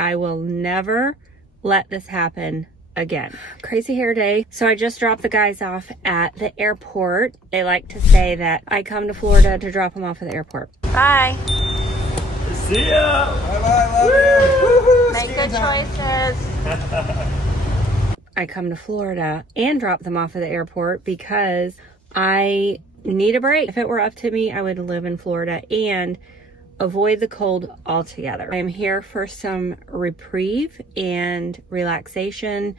I will never let this happen again. Crazy hair day. So I just dropped the guys off at the airport. They like to say that I come to Florida to drop them off at the airport. Bye. See ya. Bye-bye, love you. Make good choices. I come to Florida and drop them off at the airport because I need a break. If it were up to me, I would live in Florida and avoid the cold altogether. I am here for some reprieve and relaxation,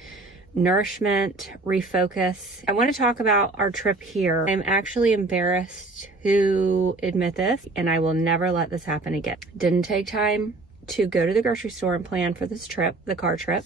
nourishment, refocus. I want to talk about our trip here. I'm actually embarrassed to admit this, and I will never let this happen again. Didn't take time to go to the grocery store and plan for this trip, the car trip.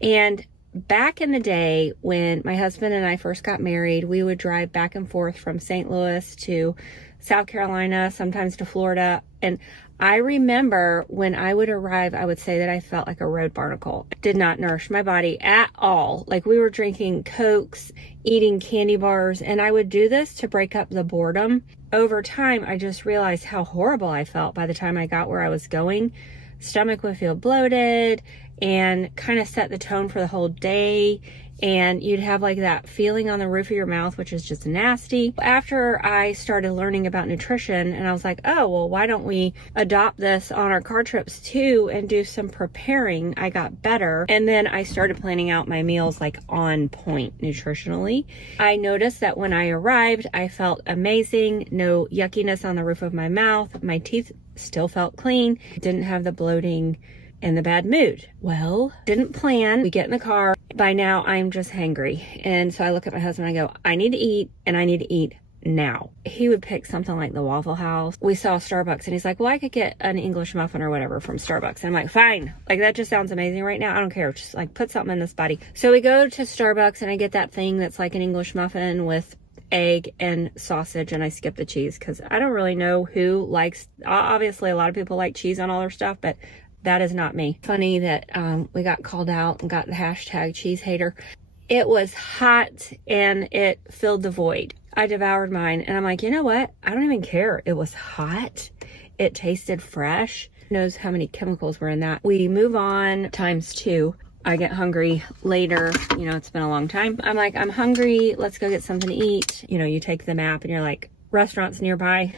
And back in the day when my husband and I first got married, we would drive back and forth from St. Louis to South Carolina, sometimes to Florida. And I remember when I would arrive, I would say that I felt like a road barnacle. Did not nourish my body at all. Like we were drinking Cokes, eating candy bars, and I would do this to break up the boredom. Over time, I just realized how horrible I felt by the time I got where I was going. Stomach would feel bloated and kind of set the tone for the whole day. And you'd have like that feeling on the roof of your mouth, which is just nasty. After I started learning about nutrition, and I was like, oh, well, why don't we adopt this on our car trips too and do some preparing? I got better. And then I started planning out my meals like on point nutritionally. I noticed that when I arrived, I felt amazing. No yuckiness on the roof of my mouth. My teeth still felt clean. Didn't have the bloating and the bad mood. Well, didn't plan. We get in the car. By now, I'm just hangry. And so I look at my husband and I go, I need to eat, and I need to eat now. He would pick something like the Waffle House. We saw Starbucks and he's like, well, I could get an English muffin or whatever from Starbucks. And I'm like, fine. Like that just sounds amazing right now. I don't care. Just like put something in this body. So we go to Starbucks and I get that thing that's like an English muffin with egg and sausage, and I skip the cheese because I don't really know who likes, obviously a lot of people like cheese on all their stuff, but that is not me. Funny that we got called out and got the hashtag cheese hater. It was hot and it filled the void. I devoured mine and I'm like, you know what? I don't even care. It was hot. It tasted fresh. Who knows how many chemicals were in that. We move on ×2. I get hungry later. You know, it's been a long time. I'm like, I'm hungry. Let's go get something to eat. You know, you take the map and you're like, restaurants nearby.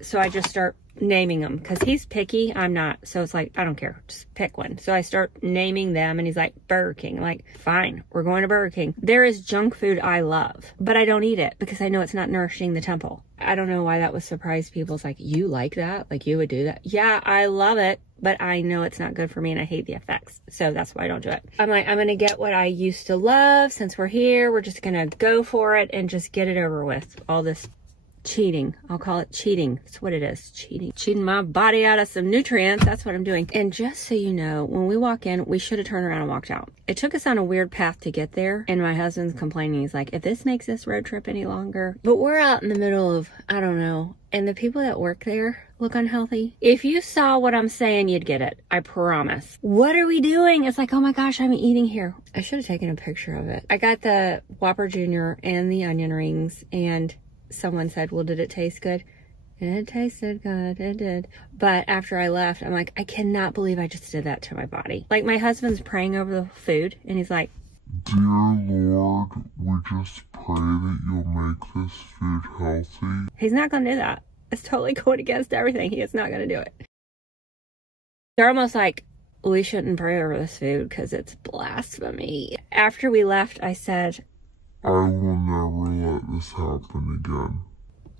So I just start naming them because he's picky. I'm not. So it's like, I don't care. Just pick one. So I start naming them and he's like, Burger King. I'm like, fine, we're going to Burger King. There is junk food I love, but I don't eat it because I know it's not nourishing the temple. I don't know why that would surprise people. It's like, you like that? Like you would do that? Yeah, I love it, but I know it's not good for me and I hate the effects. So that's why I don't do it. I'm like, I'm going to get what I used to love. Since we're here, we're just going to go for it and just get it over with. All this cheating. I'll call it cheating. That's what it is. Cheating. Cheating my body out of some nutrients. That's what I'm doing. And just so you know, when we walk in, we should have turned around and walked out. It took us on a weird path to get there. And my husband's complaining. He's like, if this makes this road trip any longer. But we're out in the middle of, I don't know. And the people that work there look unhealthy. If you saw what I'm saying, you'd get it. I promise. What are we doing? It's like, oh my gosh, I'm eating here. I should have taken a picture of it. I got the Whopper Jr. and the onion rings, and someone said, well, did it taste good? It tasted good. It did. But after I left, I'm like, I cannot believe I just did that to my body. Like my husband's praying over the food and he's like, dear Lord, we just pray that you'll make this food healthy. He's not going to do that. It's totally going against everything. He is not going to do it. They're almost like, we shouldn't pray over this food because it's blasphemy. After we left, I said, I will never let this happen again.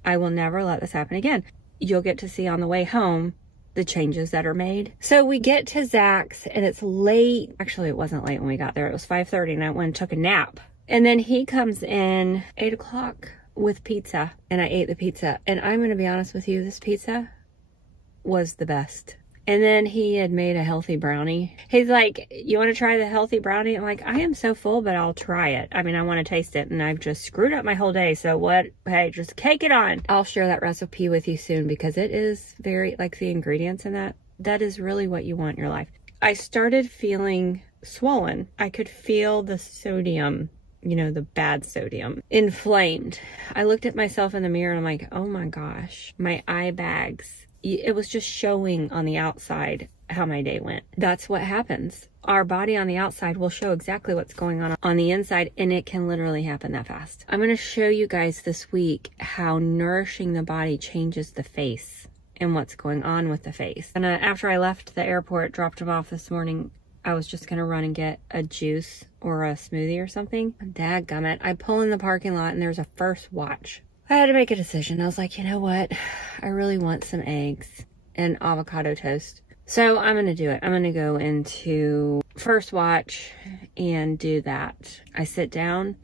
I will never let this happen again. You'll get to see on the way home the changes that are made. So we get to Zach's and it's late. Actually, it wasn't late when we got there. It was 5:30 and I went and took a nap. And then he comes in 8 o'clock with pizza and I ate the pizza. And I'm going to be honest with you, this pizza was the best. And then he had made a healthy brownie. He's like, you want to try the healthy brownie? I'm like, I am so full, but I'll try it. I mean, I want to taste it. And I've just screwed up my whole day. So what? Hey, just cake it on. I'll share that recipe with you soon because it is very, like the ingredients in that is really what you want in your life. I started feeling swollen. I could feel the sodium, you know, the bad sodium, inflamed. I looked at myself in the mirror and I'm like, oh my gosh, my eye bags. It was just showing on the outside how my day went. That's what happens. Our body on the outside will show exactly what's going on the inside, and it can literally happen that fast. I'm going to show you guys this week how nourishing the body changes the face and what's going on with the face. And after I left the airport, dropped him off this morning, I was just going to run and get a juice or a smoothie or something. Dadgummit. I pull in the parking lot and there's a First Watch. I had to make a decision. I was like, you know what? I really want some eggs and avocado toast. So I'm going to do it. I'm going to go into First Watch and do that. I sit down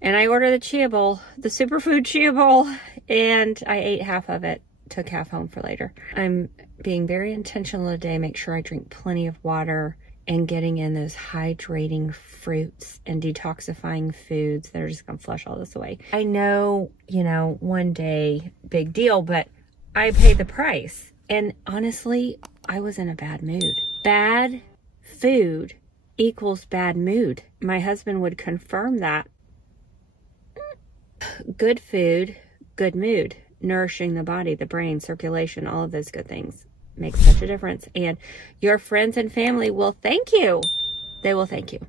and I order the chia bowl, the superfood chia bowl, and I ate half of it, took half home for later. I'm being very intentional today, make sure I drink plenty of water and getting in those hydrating fruits and detoxifying foods that are just going to flush all this away. I know, you know, one day, big deal, but I paid the price. And honestly, I was in a bad mood. Bad food equals bad mood. My husband would confirm that. Good food, good mood. Nourishing the body, the brain, circulation, all of those good things makes such a difference. And your friends and family will thank you. They will thank you.